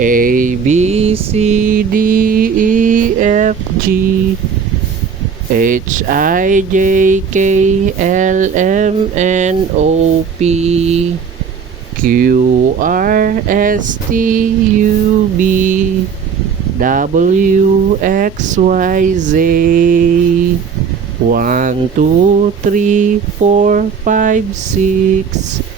A B C D E F G H I J K L M N O P Q R S T U V W X Y Z 1 2 3 4 5 6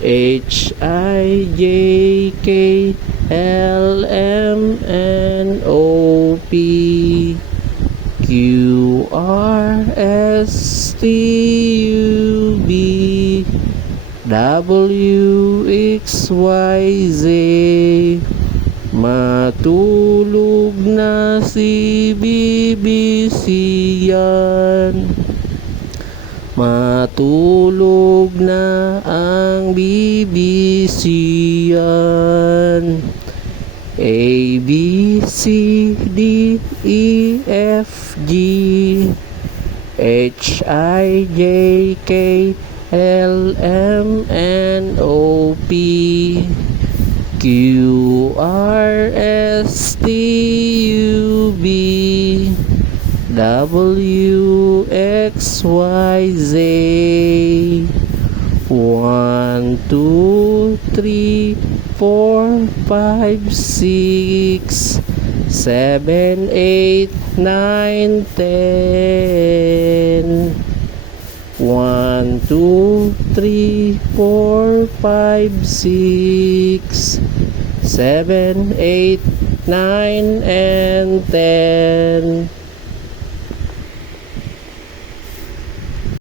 H I J K L M N O P Q R S T U V W X Y Z Matulog na si BBC yan Matulog na ang bibisiyan A, B, C, D, E, F, G H, I, J, K, L, M, N, O, P Q, R, S, T, U, V W X Y Z 1 2 3 4 5 6 7 8 9 10 1 2 3 4 5 6 7 8 9 and ten